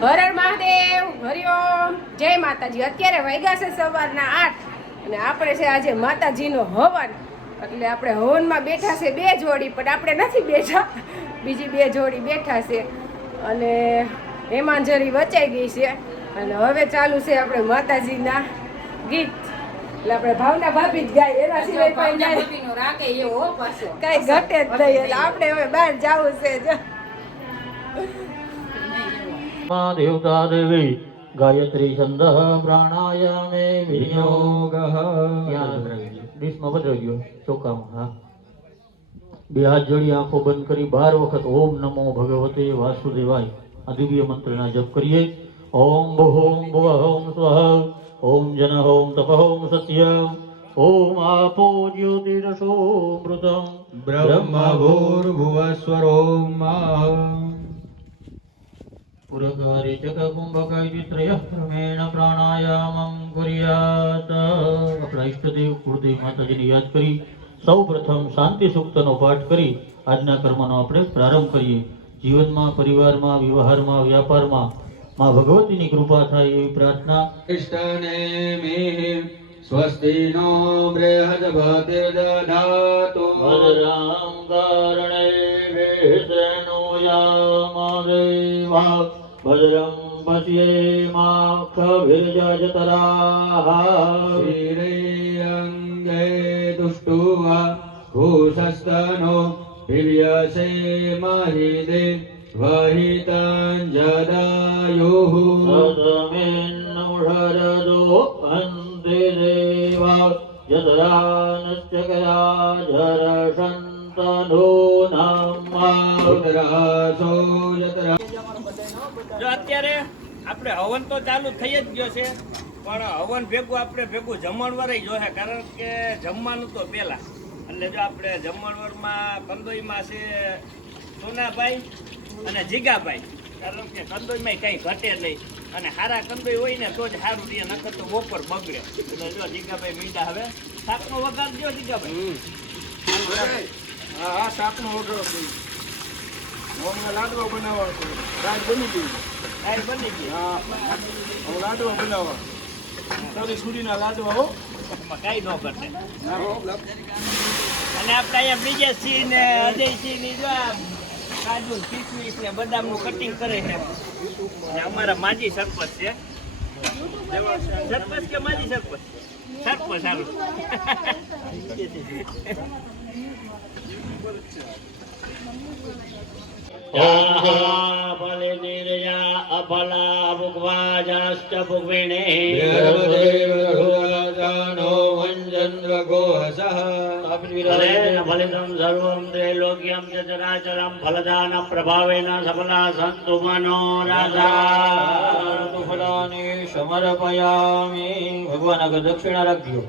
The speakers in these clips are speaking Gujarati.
હર હર મહાદેવ, હરિઓમ, જય માતાજી. અત્યારે વાગ્યા છે સવારના 8 અને આપણે છે આજે માતાજીનો હવન. એટલે આપણે હવનમાં બેઠા છે 2 જોડી, પણ આપણે નથી બેઠા, બીજી 2 જોડી બેઠા છે અને હેમાંજરી વચાઈ ગઈ છે અને હવે ચાલુ છે આપણે માતાજીના ગીત. એટલે આપણે ભાવના ભાભી જ ગાય, એના સિવાય કઈ ગાય કઈ ઘટે જ નહીં. એટલે આપણે હવે બહાર જવું છે. देवता देवी गायत्री छंद प्राणायामे विनियोग डिशમાં પધરાઈ ગયો ચોકામાં. હા, બે હાથ જોડી આંખો બંધ કરી 12 વખત ઓમ નમો ભગવતે વાસુદેવાય આ દિવ્ય મંત્રના જપ કરીએ. ઓમ ભૂમ ભુવઃ ઓમ સ્વઃ ઓમ જનઃ ઓમ તપઃ ઓમ સત્ય ઓમ આપો જ્યોતિરસો મૃતમ ब्रह्म भूर्भुवस्वरोम पुरगारे चकुंभकैत्रयः क्रमेण प्राणायामं कुर्यात्. આપણા ઈષ્ટદેવ કુળદેવ માતાજીને યાદ કરી સૌ પ્રથમ શાંતિ સૂક્તનો પાઠ કરી આજના કર્મનો આપણે પ્રારંભ કરીએ. જીવનમાં, પરિવારમાં, વ્યવહારમાં, વ્યાપારમાં માં ભગવતીની કૃપા થાય એવી પ્રાર્થના. इष्टनेमि स्वस्ति नो बृहस्पतिर्दधातु ભદ્રાં कर्णैर्वेषेणो यामदेवा भद्रं पश्येमाक्षभिर्यजतराः श्रीरङ्गे दुष्टुवा भूषस्तनो हिल्यसे महिदे वहिताञ्जदायुः सतमेन्नुषरदो अन्ते देवा यतरानश्चकराझरशन्तनो ઉદરાસો જતરા. જો અત્યારે આપણે હવન તો ચાલુ થઈ જ ગયો છે, પણ હવન ભેગું આપણે ભેગું જમણવારે જોશે, કારણ કે જમવાનું તો પહેલા. એટલે જો આપણે જમણવારમાં કંદોઈમાં છે સોનાભાઈ અને જીગાભાઈ, કારણ કે કંદોઈમાં કંઈ ઘટે નહીં અને સારા કંદોઈ હોય ને તો જ સારું રહે, નકર તો બપોર બગડે. એટલે જો જીગાભાઈ મીંડા હવે શાકનો વઘાર દો જીગાભાઈ. હા, શાકનો ઓર્ડર હતો. લાડવા બનાવવા છે. રાત બની ગઈ. કાંઈ બની ગઈ. હા, હવે લાડવા બનાવવા. તારી સુરીના લાડવા હો. એમાં કાંઈ ન ઘટે. ના હો. અને આપણે અહીંયા બીજે સિંહ ને અજયસિંહ ની જો કાજુ કિસમિસ ને બદામનું કટિંગ કરે છે. અને અમારા માજી સરપંચ છે. સરપંચ કે માજી સરપંચ? સરપંચ સારું. અફલા ભુગવા જનશ્ચ ભુગવેણે દેવદેવનો વંજન્દ્ર ગોહસઃ ફલિતમ સર્વં ત્રૈલોક્યમ ચ ચરાચરમ ફલદાન પ્રભાવેન સફલા સંતુ મનોરથા. ફલાની સમર્પયામિ. ભગવાન આગળ દક્ષિણા રાખજો.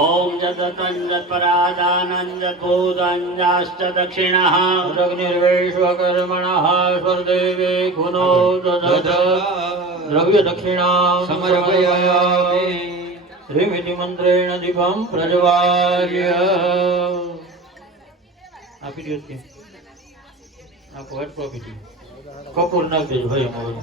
ઓમ જતતંજત્પરાદાનંજતભૂતંજાશ્ચ દક્ષિણઃ અગ્નિર્વૈશ્વકર્મણઃ સ્વર્દેવે ગુણો દધત. દ્રવ્ય દક્ષિણા સમર્પયામિ. શ્રીમિતિ મંત્રેણ દીપમ પ્રજ્વાલ્ય. આપી દો છે આખો હટ પ્રોપર્ટી કપૂર નાખ દેજો ભાઈ અમારું.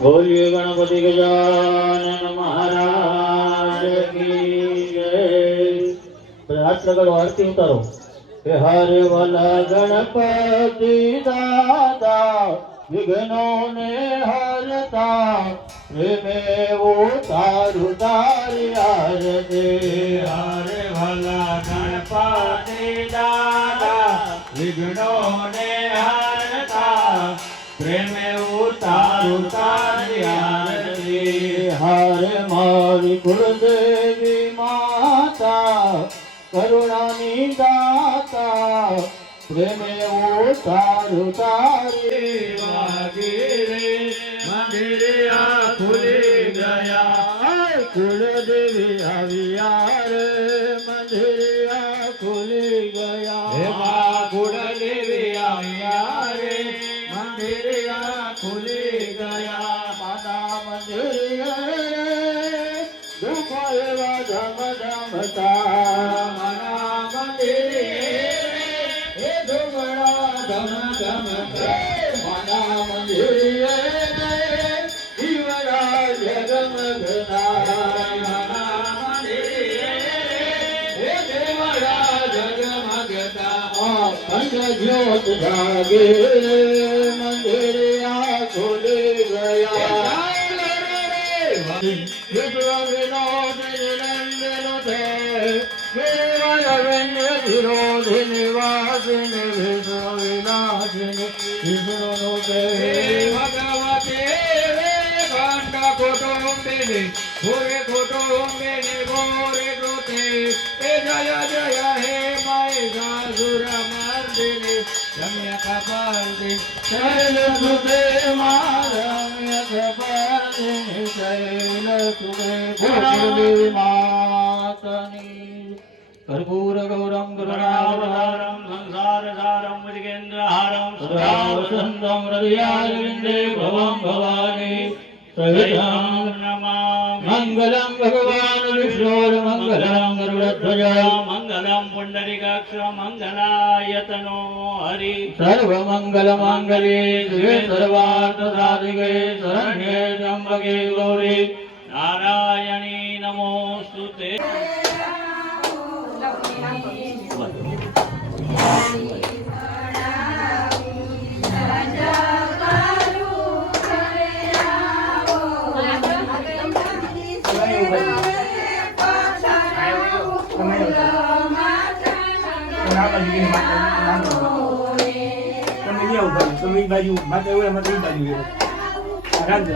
બોલીએ ગણપતિ ગજાનન મહારાજ કી જય. હાથ લગાડો, આરતી ઉતારો. હરે વલ ગણપતિ દાદા વિઘ્નોને હરતા પ્રેમે ઉતારું તારી આરતી. હરે ભલા ગણપતિ દાદા વિઘ્નોને હરતા પ્રેમે ઉતારું તારી આરતી. હરે મારી કુળદેવી માતા કરુણાની દાતા પ્રેમે ઉતારું તારી વાગીરે મંદિરિયા ખુલી ગયા. કુળદેવી આવ્યા રે મંદિરિયા ખુલી ગયા. એવા કુળદેવી આવ્યા રે મંદિરિયા ખુલી ગયા. માતા મંદિરે દુઃખ એવા ધમ ધમતા મના મંદિરે એ ધુમડા ધમ ધમતા. માના મંદિરે દીવડા જગમગતા. મના મંદિરે એ દેવડા જગમગતા. પંચજ્યોત જાગે મંદિરિયા ખુલી ગયા. વિશ્વ વિનોદિની નંદન છે વિરય વિરોધિની વાસિની વિશ્વ વિનાશિની વિષ્ણુ છે. ભગવતે ભાંડ કુટુંબિની ભૂરે કુટુંબિની ભૂરે કૃતે. એ જય જય હે મહિષાસુર મર્દિની રમ્ય કપાલિની. શૈલ સુતે મારમ્ય કપાલિની શૈલ સુતે કુળદેવી માતની. કર્પૂર ગૌરમ કરુણાવતારમ સંસારસારમ મૃગેન્દ્રહારમ સદાવસંતમ હૃદયારવિંદે ભવં ભવાની સહિતં મંગલં ભગવાન વિષ્ણોર્મંગલં ગરુડધ્વજ મંગલમ પુંડરીકાક્ષ મંગલાયતનો હરિ સર્વમંગલમાંગલ્યે શિવે સર્વાર્થ સાધિકે શરણ્યે ત્ર્યંબકે ગૌરી નારાયણી નમોસ્તુતે. તમે બાજુ માતા એવું એમાં બાજુ રાંધે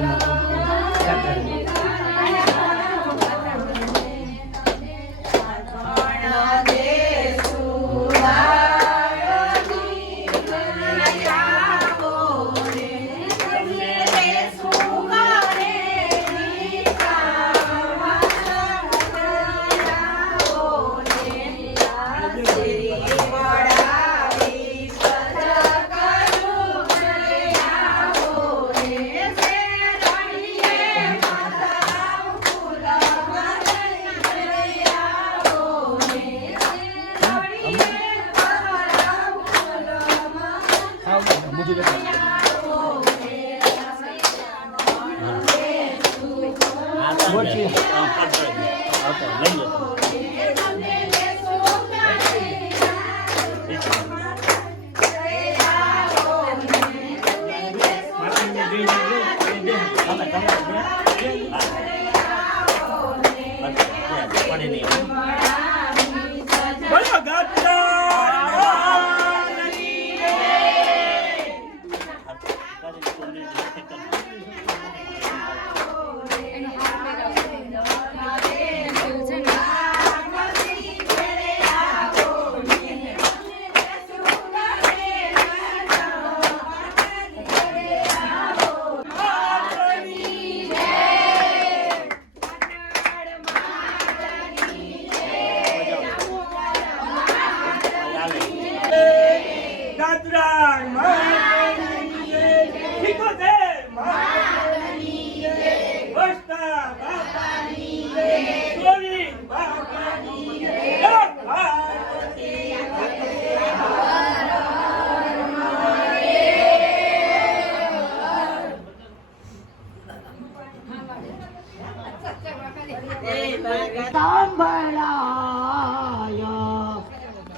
સાંભળાયા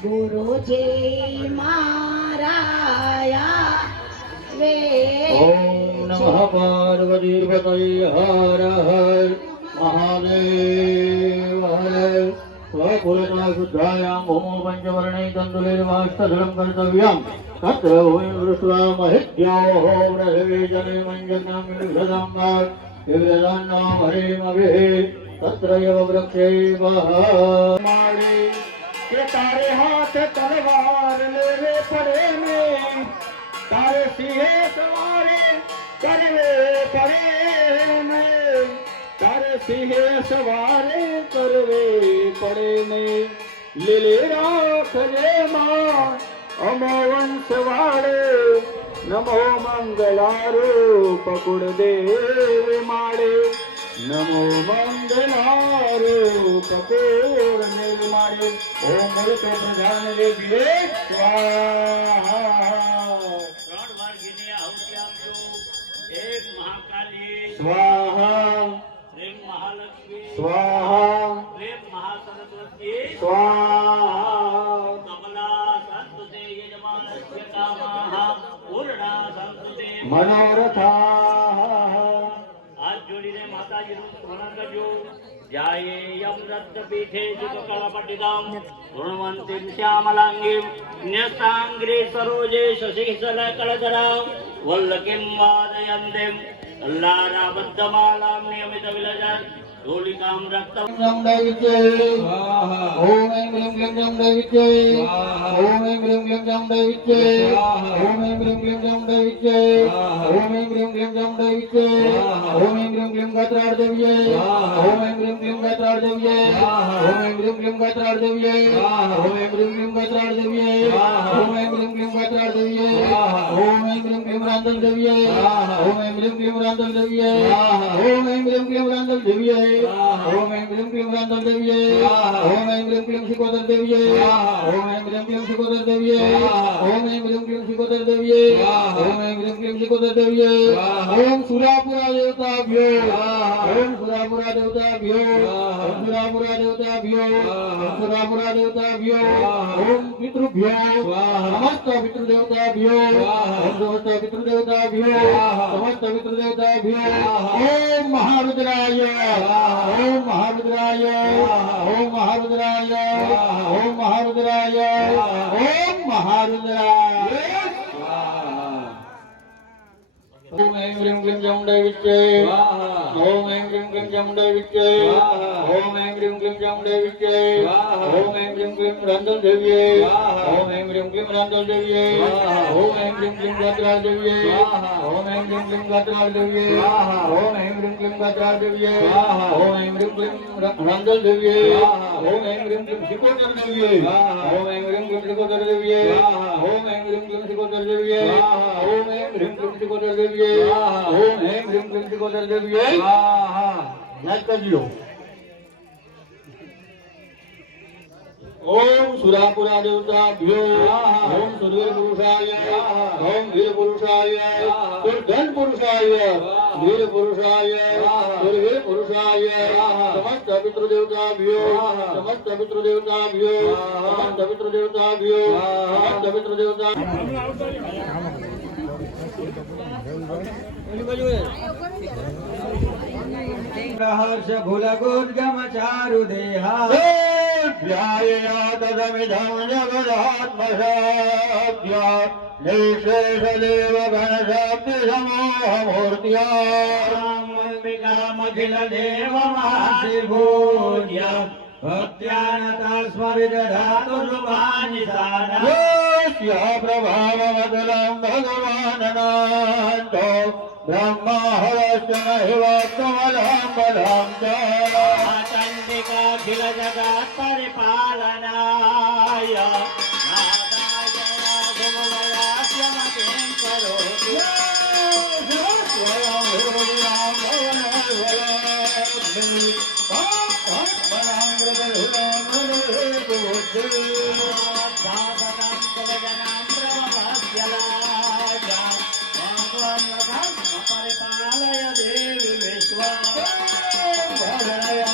ગુરુજી મારાયા વે પાર્વતી પતય હર હર મહાદેવ હર સ્વકુલના શુદ્ધાયામ ભૂમો પંચવર્ણૈ તંતુલિર્વાષ્ટધરમ કર્તવ્યમ તત્ર ભૂમિ દૃષ્ટ્વા મહિદ્યો વ્રહવે જને મંજનામ વિઘ્નદાંબા વિઘ્નદાન્નામ હરિમભિः તત્ર એવ વૃક્ષે मारे के तारे हाथ तलवार लेवे पड़े में तारे सिंहे सवारे करवे पड़े में तारे सिंहे सवारे करवे पड़े में ले ले राखजे मां अमो वंश वाड़े नमो मंगलारो पकुड़ देव माड़े नमो मंगलारो कपूर निर्माणे ओम मूर्त प्रधान देवीए स्वाहा 3 વાર ગીને આહુતિ આપજો. એક મહાકાલી, स्वाहा એક મહાલક્ષ્મી, स्वाहा એક મહાસરસ્વતી, स्वाहा કમલા સંતુતે યજમાનસ્ય કામાઃ પૂર્ણા સંતુતે. मनोरथा હાથ જોડીને માતાજીનું સ્મરણ કરજો. જાયેયમ રત્નપીઠે જુગકળપટિતામ ગુણવંતીમ શ્યામલાંગીમ ન્યસ્તાંગ્રે સરોજે શશિકળકળધરામ વલ્લકીમ વાદયંતીમ અલ્લારાબદ્ધમાલામ નિયમિત વિલજન ધૂલિકામ રક્તમ જમ દૈત્ય स्वाहा ઓમ એમ ગ્રીમ ગ્લીમ જમ દૈત્ય स्वाहा ઓમ એમ ગ્રીમ ગ્લીમ જમ દૈત્ય ઓમ એમ ગ્રીમ ગ્લીમ જમ દૈત્ય ઓમ એમ ગ્રીમ ગ્લીમ જમ દૈત્ય ઓમ એમ ગ્રીમ ગ્લીમ ગાત્રાળ દેવ્ય ઓમ એમ ગ્રીમ ગ્લીમ ગાત્રાળ દેવ્ય ઓમ એમ ગ્રીમ ગ્લીમ ગાત્રાળ દેવ્ય ઓમ એમ ગ્રીમ ગ્લીમ ગાત્રાળ દેવ્ય ઓમ એમ ગ્રીમ ગ્લીમ ગાત્રાળ દેવ્ય ઓમ એમ ગ્રીમ ગ્લીમ રાંદલ દેવ્ય ઓમ એમ ગ્રીમ ગ્લીમ રાંદલ દેવ્ય ઓમ એમ ગ્રીમ ગ્લીમ રાંદલ દેવ્ય ઓમ એમ ગ્રીમ ગ્લીમ રાંદલ દેવ્ય ઓમ એમ ગ્રીમ ગ્લીમ શિકોદર દેવ્ય ઓમ એમ ગ્રીમ ગ્લીમ શિકોદર દેવ્ય ઓમ એમ ગ્રીમ ગ્લીમ શિકોદર દેવ્ય ઓમ એમ ગ્રીમ ગ્લીમ શિકોદર દેવ્ય ઓમ સુરાપુરા દેવતાભ્યો ઓમ સુરાપુરા દેવતાભ્યો ઓમ સુરાપુરા દેવતાભ્યો ઓમ સુરાપુરા દેવતાભ્યો ઓમ પિતૃભ્યો સમસ્ત પિતૃદેવતાભ્યો ઓમ સમસ્ત પિતૃદેવતાભ્યો સમસ્ત પિતૃદેવતાભ્યો ઓમ મહારુદ્રાય ઓમ મહારુદ્રાય ઓમ મહારુદ્રાય ઓમ મહારુદ્રાય ઓમ મહારુદ્રાય ઓમ એમ ગ્રીમ ગ્લીમ ચામુંડા વિચ્ચે ઓમ એમ ગ્રીમ ગ્લીમ ચામુંડા વિચ્ચે ઓમ એમ ગ્રીમ ગ્લીમ ચામુંડા વિચ્ચે ઓમ એમ ગ્રીમ ગ્લીમ રાંદલ દેવીએ ઓમ એમ ગ્રીમ ગ્લીમ રાંદલ દેવીએ ઓમ એમ ગ્રીમ ગ્લીમ ગાત્રાળ દેવીએ ઓમ એમ ગ્રીમ ગ્લીમ ગાત્રાળ દેવીએ ઓમ એમ ગ્રીમ ગ્લીમ ગાત્રાળ દેવીએ ઓમ એમ ગ્રીમ ગ્લીમ રાંદલ દેવીએ ઓમ એમ ગ્રીમ ગ્લીમ શિકોતર દેવીએ ઓમ એમ ગ્રીમ ગ્લીમ શિકોતર દેવીએ ઓમ એમ ગ્રીમ ગ્લીમ શિકોતર દેવીએ ઓમ એમ ગ્રીમ ગ્લીમ શિકોતર દેવીએ ઓમ એમ ગ્રીમ ગ્લીમ શિકોતર દેવીએ યાદ કરજો. ओम सुरापुरा देवताभ्यो ओम सूर्य पुरुषाय ओम वीर पुरुषाय दुर्धन पुरुषाय वीर पुरुषाय दुर्वीर पुरुषाय समस्त पितृदेवताभ्यो समस्त पितृदेवताभ्यो समस्त पितृदेवताभ्यो समस्त पितृदेवता हर्ष भुलगोद्गम चारु देहा ध्याययातदमिदं जगदात्मसाभ्या निःशेषदेव घनशाब्दिसमूहमूर्त्या रामम्बिकामखिल देवमाशिभूज्य भक्त्यानतास्मविदधातु शुभानि साना यस्य प्रभावमतुलं भगवाननान्तो ब्रह्माहरश्च न हि वक्तुमलं बलं च चण्डिकाखिल जगत् परिपालनाय नादाय राघवयास्यमतिं करोति दासनं कुलजनं ब्रह्मभास्यलाय परिपालय देवी विश्वा Hare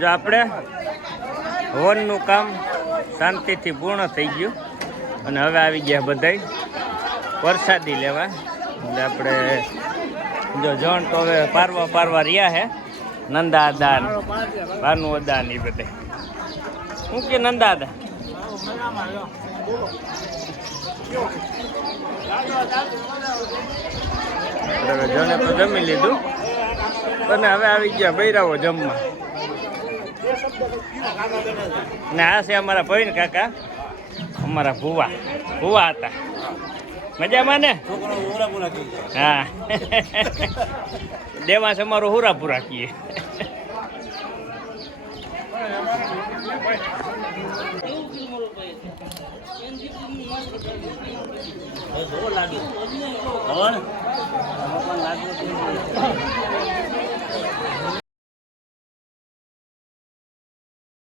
જો આપણે હવનનું કામ શાંતિથી પૂર્ણ થઈ ગયું અને હવે આવી ગયા બધાય પ્રસાદી લેવા. એટલે આપણે જો જણ તો હવે પારવા રહ્યા હે નંદા દાન ભાનુ દાન એ બધે શું કે નંદા દા જણે તો જમી લીધું અને હવે આવી ગયા બૈરાઓ જમવા. ને આ છે અમારા ભવિન કાકા, અમારા ભુવા હતા. મજામાં ને? હા દેવાંશ અમારો હુરાપુરા કીએ. લાગે